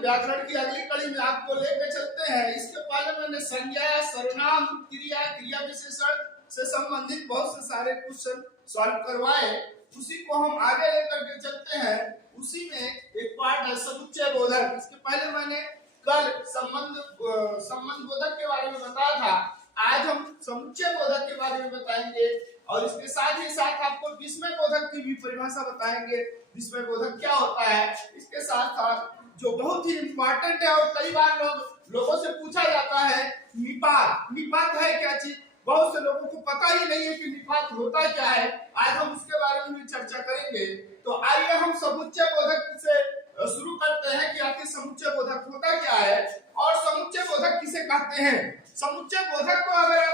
व्याकरण की अगली कड़ी में आपको लेके चलते हैं। इसके पहले मैंने संज्ञा, सर्वनाम, क्रिया, क्रिया विशेषण से संबंधित बहुत से सारे क्वेश्चन सॉल्व करवाए। उसी को हम आगे लेकर के चलते हैं। उसी में एक पार्ट है समुच्चय बोधक। इसके पहले मैंने कल संबंध बोधक के बारे में बताया था। आज हम समुच्चय बोधक के बारे में बताएंगे और इसके साथ ही साथ आपको विस्मय बोधक की भी परिभाषा बताएंगे। विस्मय बोधक क्या होता है, इसके साथ साथ जो बहुत ही इंपॉर्टेंट है और कई बार लोगों से पूछा जाता है, निपात। निपात है क्या चीज, बहुत से लोगों को पता ही नहीं है कि निपात होता क्या है। आज हम उसके बारे में भी चर्चा करेंगे। तो आइए हम समुच्चय बोधक से शुरू करते हैं कि आखिर समुच्चय बोधक होता क्या है और समुच्चय बोधक किसे कहते हैं। समुच्चय बोधक को अगर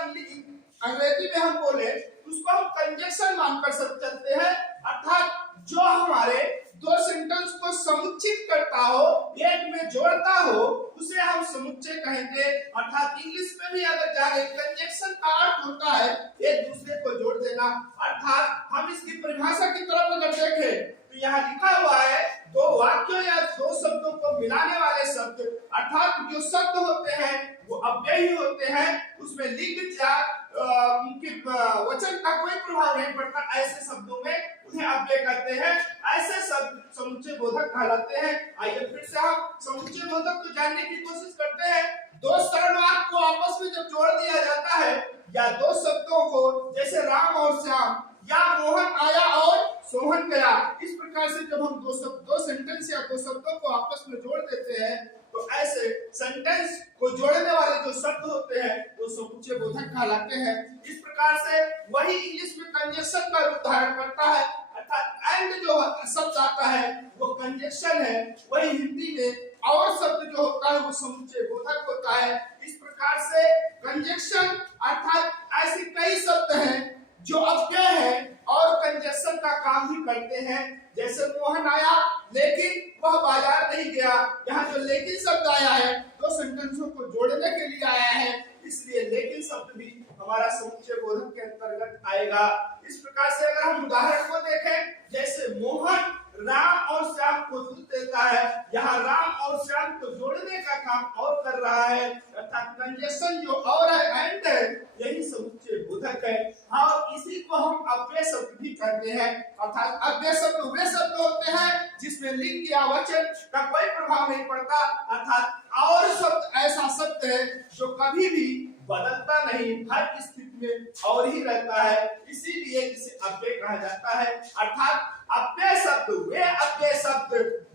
अंग्रेजी में हम बोले तो उसको हम कंजक्शन मानकर सब चलते हैं, अर्थात जो हमारे दो सेंटेंस को समुच्चित करता हो, एक में जोड़ता हो, उसे हम समुच्चय कहेंगे। अर्थात इंग्लिश में भी अगर जाने कंजक्शन का अर्थ होता है एक दूसरे को जोड़ देना। अर्थात हम इसकी परिभाषा की तरफ अगर देखें तो यहाँ लिखा हुआ है दो वाक्यों या दो शब्दों को मिलाने वाले शब्द, अर्थात जो शब्द होते हैं वो अव्ययी होते हैं, उसमें लिंग या उनके वचन का कोई प्रभाव नहीं पड़ता, ऐसे शब्दों में उन्हें अव्यय कहते हैं। ऐसे शब्द समुच्चय बोधक कहलाते हैं। आइए फिर से हम समुच्चय बोधक को जानने की कोशिश करते हैं। दो सरल वाक्य को आपस में जब जोड़ दिया जाता है या दो शब्दों को, जैसे राम और श्याम या मोहन आया और सोहन गया, इस प्रकार से जब हम दो सेंटेंस या दो शब्दों को आपस में जोड़ देते हैं तो ऐसे सेंटेंस को जोड़ने वाले जो शब्द होते हैं वो समुच्चय बोधक कहलाते हैं। इस प्रकार से वही इंग्लिश में कंजक्शन का रूप धारण करता है, अर्थात एंड जो शब्द आता है वो कंजक्शन है। वही हिंदी में और शब्द जो होता है वो समुच्चय बोधक होता है। इस प्रकार से कंजक्शन अर्थात ऐसे कई शब्द हैं जो अव्यय है और कंजक्शन का काम भी करते हैं। जैसे मोहन आया लेकिन वह बाजार नहीं गया, यहाँ जो लेकिन शब्द आया है दो सेंटेंसों को जोड़ने के लिए आया है, इसलिए लेकिन शब्द भी हमारा समुच्चय बोधक के अंतर्गत आएगा। इस प्रकार से अगर हम उदाहरण को देखें, जैसे मोहन राम और श्याम को दूध देता है, यहाँ राम और श्याम को जोड़ने का काम और कर रहा है, अर्थात कंजक्शन जो और है एंड है, यही समुच्चय बोधक है। और इसी को हम अव्यय शब्द भी कहते हैं। अर्थात अव्यय शब्द वे शब्द होते हैं जिसमें लिंग या वचन का कोई प्रभाव नहीं पड़ता, अर्थात और शब्द ऐसा शब्द है जो कभी भी बदलता नहीं, हर स्थिति में और ही रहता है, इसीलिए इसे अव्यय कहा जाता है। अर्थात अव्यय शब्द वे अव्यय शब्द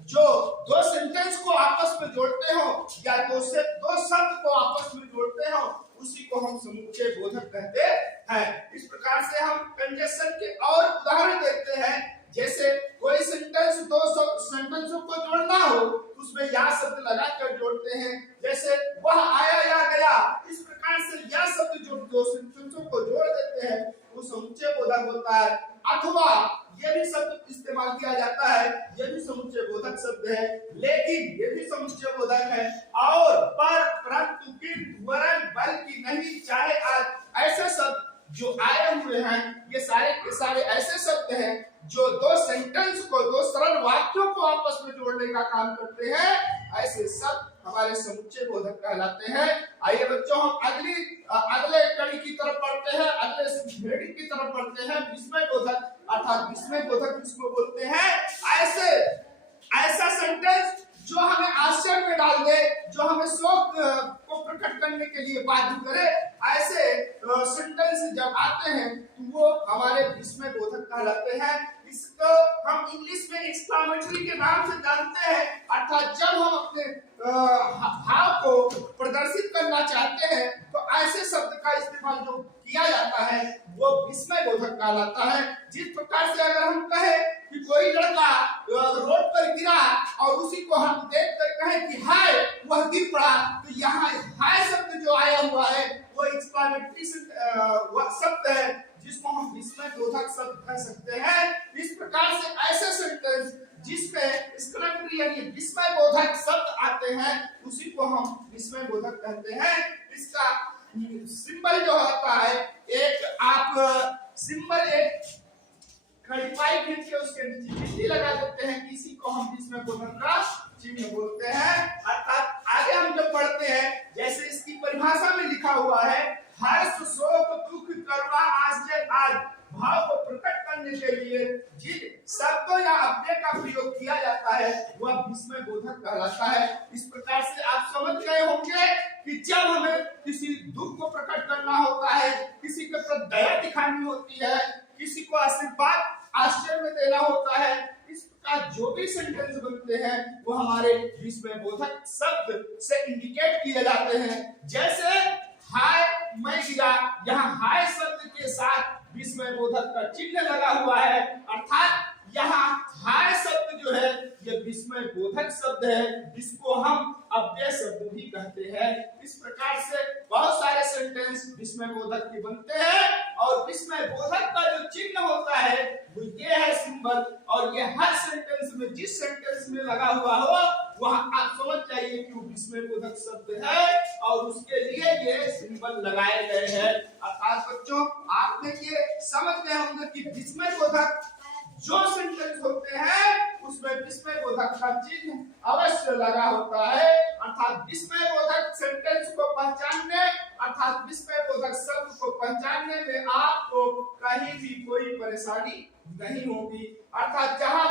जो दो सेंटेंस को आपस में जोड़ते हो या दो शब्द को आपस में जोड़ते हो, उसी को हम समुच्चय बोधक कहते हैं। इस प्रकार से हम कंजक्शन के और उदाहरण देखते हैं। जैसे कोई सेंटेंस दो सेंटेंसों को जोड़ना हो उसमें या शब्द लगाकर जोड़ते हैं। जैसे वह आया या गया, इस प्रकार से या शब्द जो दो सेंटेंसों को जोड़ देते हैं वो समुच्चय बोधक होता है। अथवा ये भी शब्द इस्तेमाल किया जाता है, ये भी समुच्चय बोधक शब्द है। लेकिन ये भी समुच्चय बोधक है। और पर, परंतु, किंतु, वरन, बल्कि, नहीं, चाहे, आज, ऐसे शब्द जो आए हुए हैं ये सारे के सारे ऐसे शब्द हैं जो दो सेंटेंस को, दो सरल वाक्यों को आपस में जोड़ने का काम करते हैं। ऐसे शब्द हमारे समुच्चय बोधक कहलाते हैं। आइए बच्चों हम अगले कड़ी की तरफ बढ़ते हैं, अगले हेडिंग की तरफ बढ़ते हैं। विस्मय बोधक, अर्थात विस्मय बोधक किसको बोलते हैं? ऐसा सेंटेंस जो हमें आश्चर्य में डाल दे, जो हमें शौक को प्रकट करने के लिए बाध्य करे, ऐसे सेंटेंस जब आते हैं तो वो हमारे विस्मय बोधक कहलाते हैं। इसको हम इंग्लिश में एक्सक्लेमेटरी के नाम से जानते हैं, अर्थात जब हम अपने भाव को प्रदर्शित करना चाहते हैं तो ऐसे शब्द का इस्तेमाल जो किया जाता है वो विस्मय बोधक कहलाता है। जिस प्रकार से अगर हम कहें कि कोई लड़का रोड पर गिरा और उसी को हम देख कर कहें कि हाय वह गिर पड़ा, तो यहाँ हाय शब्द जो आया हुआ है वो एक्सक्लेमेटरी शब्द है जिसको हम विस्मय बोधक शब्द कह सकते हैं। इस प्रकार से ऐसे सेंटेंस जिसमें एक्सक्लेमेटरी यानी विस्मय बोधक शब्द आते हैं उसी को हम विस्मय बोधक कहते हैं। इसका सिंबल जो होता है, एक आप सिंबल एक खड़ी पाई खींच के उसके नीचे बिंदी लगा देते हैं, इसी को हम विस्मय बोधक का चिन्ह बोलते हैं। अर्थात आगे हम जब पढ़ते हैं, जैसे इसकी परिभाषा में लिखा हुआ है, हर्ष, शोक, दुख, करुणा, आश्चर्य आदि भाव को प्रकट करने के लिए जिन शब्दों या अव्यय का प्रयोग किया जाता है वह विस्मय बोधक कहलाता है। इस प्रकार से आप समझ गए होंगे कि जब हमें किसी दुख को प्रकट करना होता है, किसी के प्रति दया दिखानी होती है, किसी को आशीर्वाद आश्चर्य में देना होता है, इस प्रकार जो भी सेंटेंस बनते हैं वो हमारे विस्मय बोधक शब्द से इंडिकेट किए जाते हैं। जैसे हाय मैं गिरा, यहाँ हाय शब्द के साथ विस्मय बोधक का चिन्ह लगा हुआ है, अर्थात यहाँ हाय शब्द जो है ये विस्मय बोधक शब्द है, जिसको हम अव्यय शब्द भी कहते हैं। इस प्रकार से बहुत सारे सेंटेंस विस्मय बोधक के बनते हैं और विस्मय बोधक का जो चिन्ह होता है वो ये है सिंबल, और ये हर सेंटेंस में जिस सेंटेंस में लगा हुआ हो वहां आप समझ जाइए कि वो विस्मय बोधक शब्द है और उसके लिए ये सिंबल लगाए गए हैं। अर्थात बच्चों आपने ये समझ गए होंगे कि विस्मय बोधक जो सेंटेंस होते हैं उसमें विस्मय बोधक का चिन्ह अवश्य लगा होता है। अर्थात विस्मय बोधक सेंटेंस को पहचानने, अर्थात विस्मय बोधक शब्द को पहचानने में आपको कहीं भी कोई परेशानी नहीं होगी। अर्थात जहां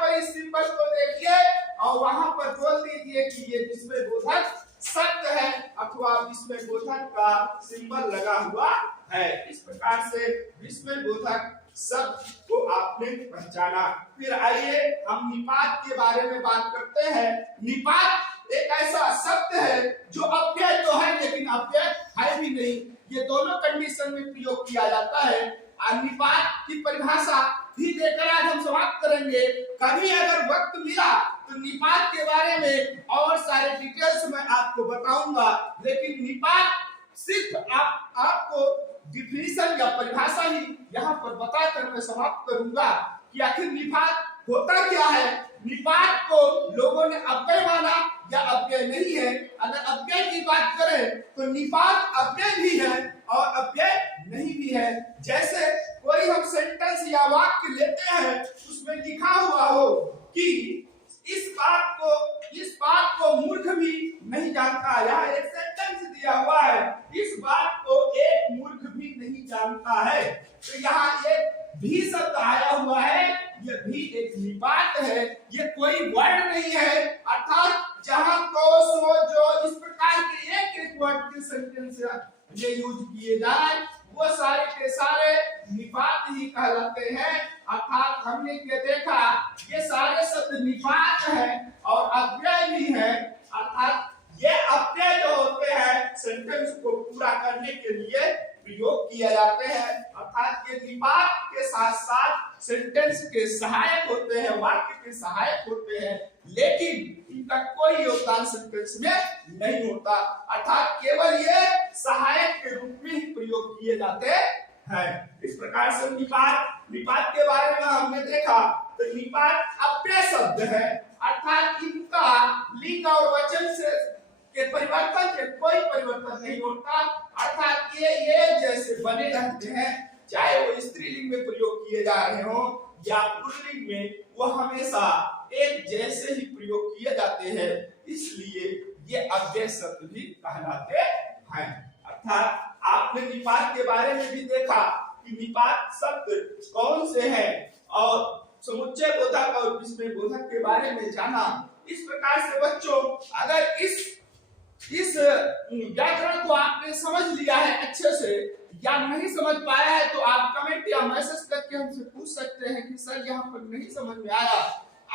पर इस सिंबल को देखिए और वहां पर बोल दीजिए कि ये विस्मय बोधक शब्द है अथवा विस्मय बोधक का सिंबल लगा हुआ है। इस प्रकार से विस्मय बोधक शब्द को आपने पहचाना। फिर आइए हम निपात के बारे में बात करते हैं। निपात एक ऐसा शब्द है जो अव्यय तो है लेकिन अव्यय है भी नहीं, ये दोनों कंडीशन में प्रयोग किया जाता है। निपात की परिभाषा भी देकर आज हम समाप्त करेंगे। कभी अगर वक्त मिला तो निपात के बारे में और सारे डिटेल्स मैं आपको बताऊंगा, लेकिन निपात सिर्फ आपको डिफिनीशन या परिभाषा ही यहाँ पर बताकर मैं समाप्त करूंगा कि आखिर निपात होता क्या है। निपात को लोगों ने अव्यय माना या अव्यय नहीं है। अगर अव्यय की बात करें तो निपात अव्यय भी है और अव्यय नहीं भी है। जैसे कोई हम सेंटेंस या वाक्य लेते हैं उसमें लिखा हुआ हो कि इस बात को मूर्ख भी नहीं जानता, यहाँ एक सेंटेंस दिया हुआ है, इस बात को एक मूर्ख भी नहीं जानता है, तो यहाँ एक भी शब्द आया हुआ है, ये भी एक निपात है, ये कोई वर्ड नहीं है। अर्थात जहाँ को सो जो इस प्रकार के एक वर्ड के सेंटेंस ये यूज किए जाए वो सारे के सारे निपात ही कहलाते हैं। अर्थात हमने ये देखा ये सारे शब्द निपात है और अव्यय भी है। अर्थात ये अव्यय जो होते हैं सेंटेंस को पूरा करने के लिए प्रयोग किए जाते हैं। अर्थात ये निपात के साथ साथ सेंटेंस के सहायक होते हैं, वाक्य के सहायक होते हैं, लेकिन इनका कोई योगदान सेंटेंस में नहीं होता। अर्थात केवल ये सहायक के रूप में ही प्रयोग किए जाते हैं। इस प्रकार से निपात के बारे में हमने देखा तो निपात अव्यय शब्द है। अर्थात इनका लिंग और वचन से के परिवर्तन के कोई परिवर्तन नहीं होता। अर्थात ये जैसे बने रहते हैं, चाहे वो स्त्रीलिंग में प्रयोग किए जा रहे हो या पुल्लिंग में, वो हमेशा एक जैसे ही प्रयोग किए जाते हैं, इसलिए ये अव्यय शब्द भी कहलाते हैं। अर्थात आपने निपात के बारे में भी देखा कि निपात शब्द कौन से हैं और समुच्चय बोधक और विस्मय बोधक के बारे में जाना। इस प्रकार से बच्चों अगर इस व्याकरण को आपने समझ लिया है अच्छे से या नहीं समझ पाया है तो आप कमेंट या मैसेज करके हमसे पूछ सकते हैं कि सर यहाँ पर नहीं समझ में आया।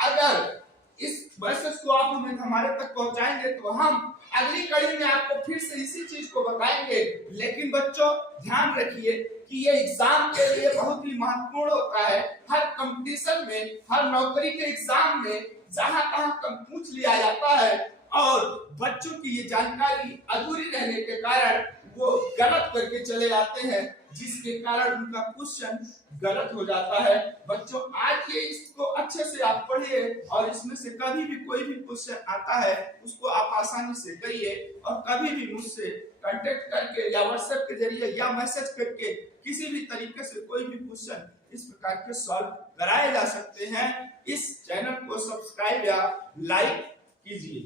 अगर इस मैसेज को आप हमारे तक पहुंचाएंगे तो हम अगली कड़ी में आपको फिर से इसी चीज को बताएंगे। लेकिन बच्चों ध्यान रखिए कि ये एग्जाम के लिए बहुत ही महत्वपूर्ण होता है। हर कंपटीशन में, हर नौकरी के एग्जाम में जहां तहां पूछ लिया जाता है और बच्चों की ये जानकारी अधूरी रहने के कारण वो गलत करके चले जाते हैं, जिसके कारण उनका क्वेश्चन गलत हो जाता है। बच्चों आज ये इसको अच्छे से आप पढ़िए और इसमें से कभी भी कोई भी क्वेश्चन आता है उसको आप आसानी से करिए और कभी भी मुझसे कांटेक्ट करके या व्हाट्सएप के जरिए या मैसेज करके किसी भी तरीके से कोई भी क्वेश्चन इस प्रकार के सॉल्व कराए जा सकते हैं। इस चैनल को सब्सक्राइब या लाइक कीजिए।